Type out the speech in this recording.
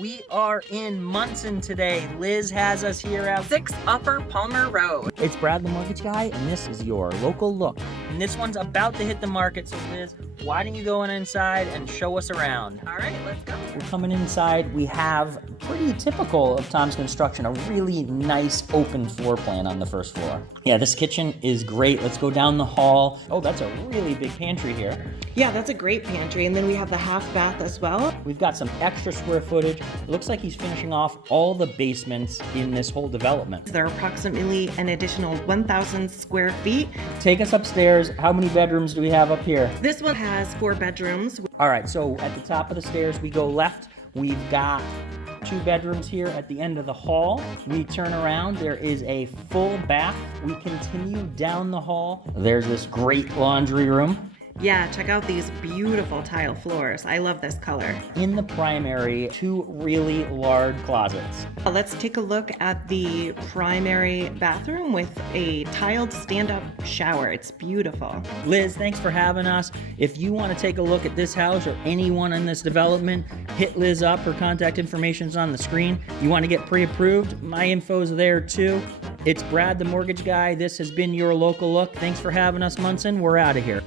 We are in Monson today. Liz has us here at 6 Upper Palmer Road. It's Brad the Mortgage Guy, and this is your local look. And this one's about to hit the market, so Liz, why don't you go on inside and show us around? All right, let's go. We're coming inside. We have, pretty typical of Tom's Construction, a really nice open floor plan on the first floor. Yeah, this kitchen is great. Let's go down the hall. Oh, that's a really big pantry here. Yeah, that's a great pantry. And then we have the half bath as well. We've got some extra square footage. It looks like he's finishing off all the basements in this whole development. There are approximately an additional 1,000 square feet. Take us upstairs. How many bedrooms do we have up here? This one has 4 bedrooms. All right, so at the top of the stairs, we go left. We've got 2 bedrooms here at the end of the hall. We turn around, there is a full bath. We continue down the hall. There's this great laundry room. Yeah, check out these beautiful tile floors. I love this color. In the primary, 2 really large closets. Let's take a look at the primary bathroom with a tiled stand-up shower. It's beautiful. Liz, thanks for having us. If you want to take a look at this house or anyone in this development, hit Liz up. Her contact information's on the screen. You want to get pre-approved? My info's there too. It's Brad the Mortgage Guy. This has been your local look. Thanks for having us, Monson. We're out of here.